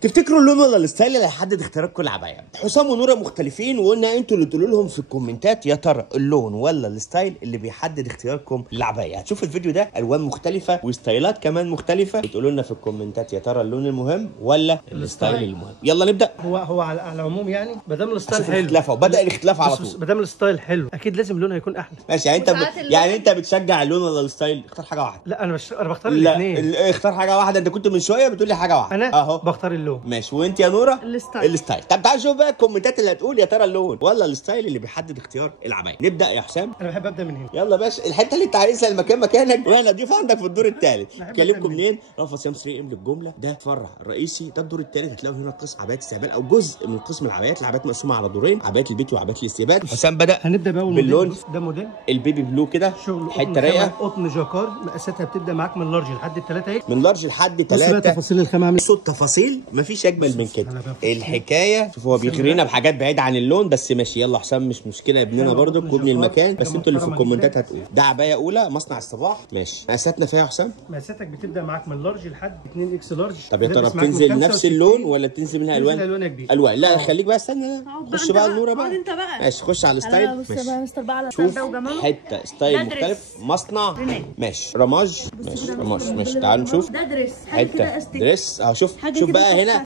تفتكروا اللون ولا الستايل اللي هيحدد اختياراتكم العبايه؟ حسام ونوره مختلفين، وقلنا انتوا اللي تقولوا لهم في الكومنتات يا ترى اللون ولا الستايل اللي بيحدد اختياركم للعبايه. هتشوف الفيديو ده الوان مختلفه وستايلات كمان مختلفه، بتقولوا لنا في الكومنتات يا ترى اللون المهم ولا الستايل المهم. يلا نبدا. هو على العموم يعني ما دام الستايل حلو الاختلاف بدا الاختلاف على طول. ما دام الستايل حلو اكيد لازم اللون هيكون احلى. ماشي يعني انت بتشجع اللون ولا الستايل؟ اختار حاجه واحده. لا انا بختار الاثنين. اختار حاجه واحده. انت كنت من شويه بتقول لي حاجه واحده. انا اهو بختار اللون. ماشي. وانت يا نوره؟ الستايل. طب تعال نشوف بقى الكومنتات اللي هتقول يا ترى اللون ولا الستايل اللي بيحدد اختيار العبايه. نبدا يا حسام. انا بحب ابدا من هنا. يلا باشا، الحته اللي انت عايزها المكان مكانك، وانا ضيف عندك في الدور الثالث. كلمكم منين؟ رفض سام 3 ام للجمله. ده فرع رئيسي، ده الدور الثالث. هتلاقوا هنا قسم عبايات استقبال او جزء من قسم العبايات. العبايات مقسومه على دورين، عبايات البيت وعبايات الاستقبال. حسام بدا. هنبدا باول باللون. ده موديل البيبي بلو كده، حته رايقه، قطن جاكار. مقاساتها بتبدا معاك من لارج لحد 3 اكس. من لارج لحد 3. بص بقى تفاصيل الخامه عامله. صوت تفاصيل مفيش اجمل من كده. الحكايه شوف هو بيغرينا بحاجات بعيده عن اللون بس ماشي. يلا حسام مش مشكله، ابننا برضك وابن المكان، بس انتوا اللي في الكومنتات هتقول. ده عبايه اولى مصنع الصباح. ماشي. مقاساتنا فيها يا حسام؟ مقاساتك بتبدا معاك من لارج لحد 2 اكس لارج. طب يا ترى بتنزل نفس اللون ولا بتنزل منها الوان؟ الوان يا كبير. الوان. لا خليك بقى استنى. خش بقى النوره بقى. انت بقى ماشي. خش على الستايل. بص بقى يا مستر بقى على شوف حته ستايل مختلف. مصنع ماشي. رماج ماشي. رماج ماشي. تعالوا نشوف. ده دريس حته دريس اهو. شوف بقى هنا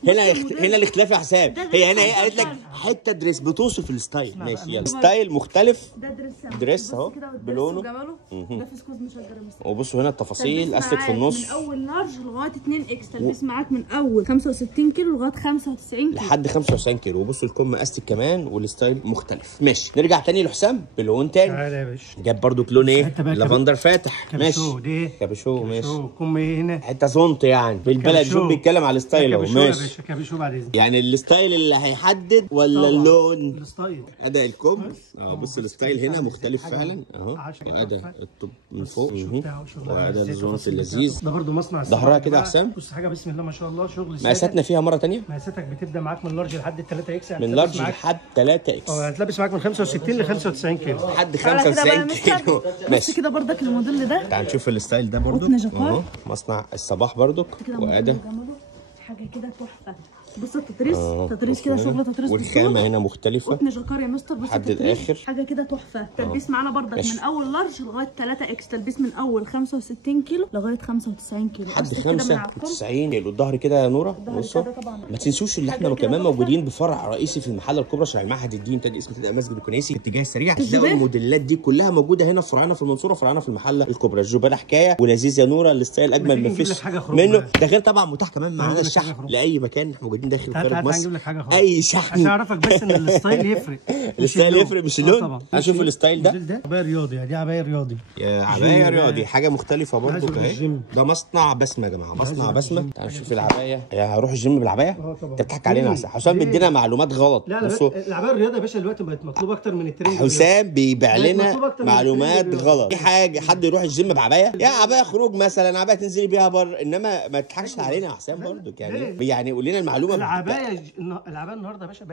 الاختلاف يا حسام. هي هنا قالت لك حته دريس بتوصف الستايل. ماشي. يلا ستايل مختلف. ده دريس اهو بلونه. ده فسكوز مشجر. وبصوا هنا التفاصيل. استك في النص من اول لارج لغايه 2 اكس. تلبس معاك من اول 65 كيلو لغايه 95 كيلو لحد 95 كيلو. وبصوا الكم استك كمان والستايل مختلف. ماشي. نرجع تاني لحسام بلون تاني. تعالى يا باشا. جاب برضو لون ايه؟ لافندر فاتح. ماشي. كابيشو ماشي. كم هنا حته زونت يعني بالبلد. شوف بيتكلم على الستايل اهو. ماشي. كابيشو بعد اذنك. يعني الستايل اللي هيحدد ولا اللون؟ الستايل. اداء الكم. بص الستايل هنا مختلف فعلا اهو. اداء الطب من فوق. واداء الزونت اللذيذ. ده برضه مصنع ظهرها كده يا حسام. بص حاجه بسم الله ما شاء الله. شغل مقاساتنا فيها مره ثانيه. مقاساتك بتبدا معاك من لارج لحد 3 اكس. من لارج لحد 3 اكس. هتلبس معاك من 65 ل 95 كيلو. لحد 95 كيلو. ماشي كده برضك الموديل ده. تعال نشوف الستايل ده برضو اهو. مصنع الصباح برضو. واداء حاجه كده تحفه. بص التطريز كده شغل تطريز. والخامه هنا مختلفه. قطن جاكار يا مستر. بص لحد الاخر حاجه كده تحفه. تلبيس معانا برضك من اول لارج لغايه 3 اكس. تلبيس من اول 65 كيلو لغايه 95 كيلو. لحد 95 كيلو. الظهر كده يا نوره. بصوا ما تنسوش ان احنا كمان موجودين بفرع رئيسي في المحله الكبرى شارع المعهد الدين تاني اسم مسجد الكنيسي في الاتجاه السريع. تلاقوا الموديلات دي كلها موجوده هنا في فرعنا في المنصوره، فرعنا في المحله الكبرى. الجوبانه حكايه ولذيذ يا نوره. الستايل اجمل ما فيش منه. ده غير طبعا متاح كمان معانا الشحن لاي مكان. احنا موجودين داخل وخارج مصر. اي شحن عشان اعرفك بس ان الستايل يفرق. الستايل يفرق مش اللون. هنشوف الستايل ده. عبايه رياضي. دي عبايه رياضي. عبايه رياضي حاجه مختلفه برضه اهي. ده مصنع بسمه يا جماعه. مصنع بسمه. تعال نشوف العبايه. هروح الجيم بالعبايه؟ انت بتضحك علينا يا حسام. بيدينا معلومات غلط. لا العبايه الرياضه يا باشا دلوقتي بقت مطلوبه اكتر من الترند. حسام بيبيع لنا معلومات غلط. في حاجه حد يروح الجيم بعبايه؟ يا عبايه خروج مثلا، عبايه تنزلي بيها بره، انما ما تضحكش علينا يا حسام برضه. يعني قول لنا المعلومه. العبايه النهارده يا باشا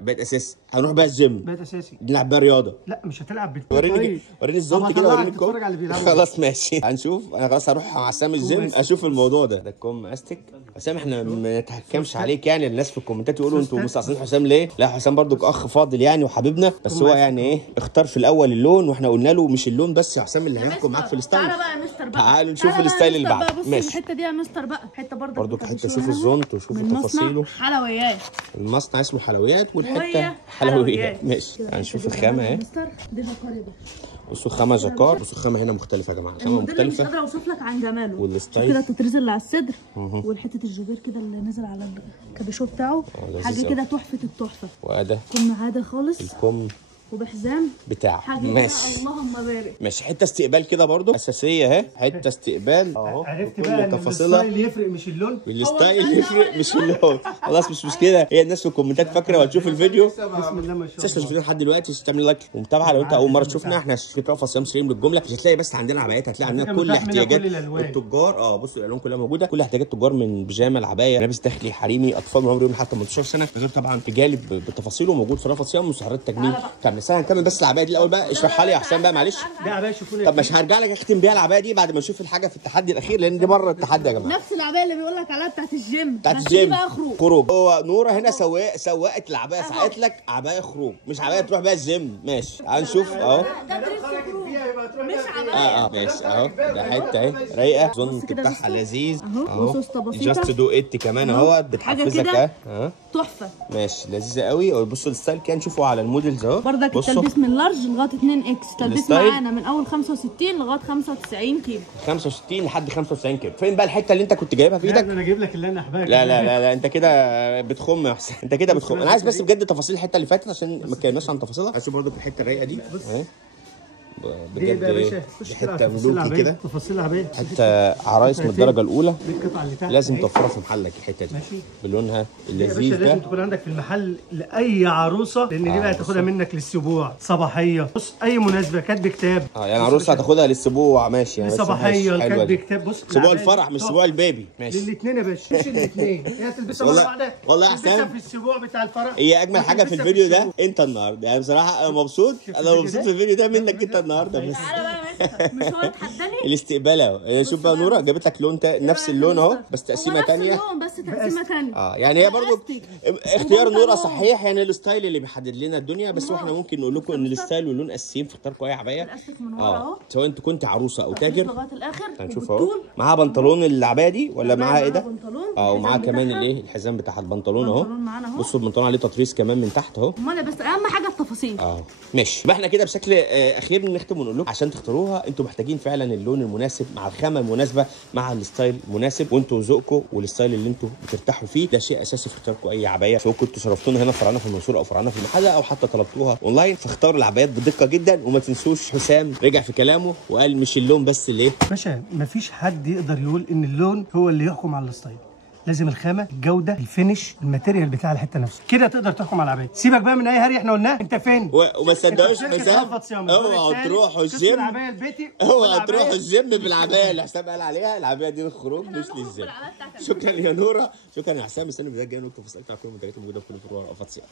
بقت اساس. هنروح بقى الجيم. بقت اساسي. نلعب بقى رياضه. لا مش هتلعب وريني الزوم كده. وريني الكم. خلاص ماشي. هنشوف. انا خلاص هروح مع حسام الجيم اشوف الموضوع ده. الكم استك. حسام احنا ما نتحكمش عليك يعني. الناس في الكومنتات يقولوا انتوا مستعصين حسام ليه؟ لا حسام برضو اخ فاضل يعني وحبيبنا، بس هو يعني ايه اختار في الاول اللون، واحنا قلنا له مش اللون بس يا حسام اللي هيحكم معاك في الستايل. تعالى بقى يا مستر بقى. تعالوا نشوف الستايل اللي بعده. ماشي. الحته دي يا مستر بقى حته برضو حته. شوف الزونت وشوف تفاصيله. حلويات. المصنع اسمه حلويات والحته حلويات. ماشي. هنشوف الخامه اهي. دي جاكار يا باشا. بصوا خامه جاكار. بصوا الخامه هنا مختلفه يا جماعه. خامه مختلفه. مش قادره اوصف لك عن جماله. والستايل كده التطريز اللي على الصدر والحته الجوبير كده اللي نازل على الكابيشو بتاعه. حاجه كده تحفه التحفه. واداه كم عادي خالص. الكم وبحزام بتاعه. ماشي. اللهم بارك. ماشي. حته استقبال كده برضو اساسيه اهي. حته استقبال اهو. عرفت بقى ان الستايل يفرق مش اللون. الستايل يفرق مش اللون. خلاص مش مشكله. هي الناس في الكومنتات فاكره وهتشوف الفيديو. بسم الله ما شاء الله. لحد دلوقتي تعمل لايك ومتابعه. لو انت اول مره تشوفنا احنا شركه رفع سام سليم للجمله. مش هتلاقي بس عندنا عبايات، هتلاقي عندنا كل احتياجات التجار. بصوا الالوان كلها موجوده. كل احتياجات التجار من بيجامه العبايه لابس داخلي حريمي اطفال من عمر يوم لحد 18 سنه غير طبعا رجالي بتفاصيله. موجود في رفع صيام مسعرات تجميل كامله. بس هنكمل بس العبايه دي الاول بقى. اشرحها لي يا حسام بقى معلش. ده عبايه شوفوا. طب مش هرجع لك اختم بيها العبايه دي بعد ما نشوف الحاجه في التحدي الاخير، لان دي مره التحدي يا جماعه. نفس العبايه اللي بيقول لك عليها بتاعت الجيم. بتاعت بس الجيم دي بقى خروج. هو نوره هنا سواقه العبايه، ساعت لك عبايه خروج مش عبايه تروح بيها الجيم. ماشي تعال نشوف اهو. ده دريس خروج مش عبايه. ماشي اهو. ده حته اهي رايقه، اظن بتاعها لذيذ اهو. وسوسته بسيطه جاست دو ات كمان اهو، بتحفزك اهي. تحفه. ماشي لذيذه قوي. بصوا الستايل كده نشوفه على الموديلز اهو. بردك التلبيس من لارج لغايه 2 اكس. تلبيس معانا من اول 65 لغايه 95 كيلو. 65 لحد 95 كيلو. فين بقى الحته اللي انت كنت جايبها في ايدك؟ انا اجيب لك اللي انا احبها. لا انت كده بتخم يا حسين، انت كده بتخم. انا عايز بس بجد تفاصيل الحته اللي فاتت عشان ما اتكلمناش عن تفاصيلها. عايز برضه الحته الرايقه دي اهي بجد. حته ملوكي كده، تفاصيل العبايه، حته عرايس من الدرجه الاولى. القطعه اللي تحت لازم توفرها في محلك الحته دي بلونها اللذيذ ده. لازم تكون عندك في المحل لاي عروسه، لان دي بقى هتاخدها منك للاسبوع، صباحيه. بص اي مناسبه، كاتب كتاب. يعني عروسه هتاخدها للاسبوع ماشي يعني. صباحيه كاتب كتاب. بص اسبوع الفرح مش اسبوع البيبي. ماشي للاثنين يا باشا، مش الاثنين. هي تلبسها مره واحده والله يا حسام في الاسبوع بتاع الفرح. هي اجمل حاجه في الفيديو ده انت النهارده، يعني بصراحه انا مبسوط في الفيديو ده منك انت النهارده. بس مش هو اتحداني الاستقبال اهو. شوف بقى نوره جابت لك لون نفس اللون اهو، بس تقسيمه ثانيه. بس تقسيمه ثانيه. يعني هي برضو اختيار نوره صحيح، يعني الستايل اللي بيحدد لنا الدنيا. بس واحنا ممكن نقول لكم ان الستايل واللون اساسيين في اختياركم اي عبايه. الاستك من ورا اهو، سواء انت كنت عروسه او تاجر لغايه الاخر. هنشوف اهو. معاها بنطلون العبايه دي ولا معاها ايه ده؟ بنطلون. ومعاها كمان الايه الحزام بتاع البنطلون اهو. بصوا البنطلون عليه تطريز كمان من تحت اهو. امال بس اهم حاجه التفاصيل. ماشي. يبقى احنا كده بشكل اخير نختم ونقول لكم عشان تختاروها انتوا محتاجين فعلا اللون المناسب مع الخامه المناسبه مع الستايل المناسب، وانتوا وذوقكم والستايل اللي انتوا بترتاحوا فيه. ده شيء اساسي في اختياركم اي عبايه، سواء كنتوا شرفتونا هنا فرعنا في المنصوره او فرعنا في المحله او حتى طلبتوها اونلاين. فاختاروا العبايات بدقه جدا. وما تنسوش حسام رجع في كلامه وقال مش اللون بس اللي باشا، مفيش حد يقدر يقول ان اللون هو اللي يحكم على الستايل. لازم الخامه، الجوده، الفينش، الماتيريال بتاع الحته نفسها، كده تقدر تحكم على العبايه. سيبك بقى من اي هري احنا قلناه. انت فين؟ وما تصدقوش حسام، اوعوا تروحوا الجيم. اوعوا تروحوا الجيم بالعبايه اللي حسام قال عليها. العبايه دي للخروج مش للجيم. شكرا يا نوره، شكرا يا حسام. استنوا الفيديو الجاي نكتب في اسئله كل المنتجات الموجوده في كل فروع رأفت سيارة.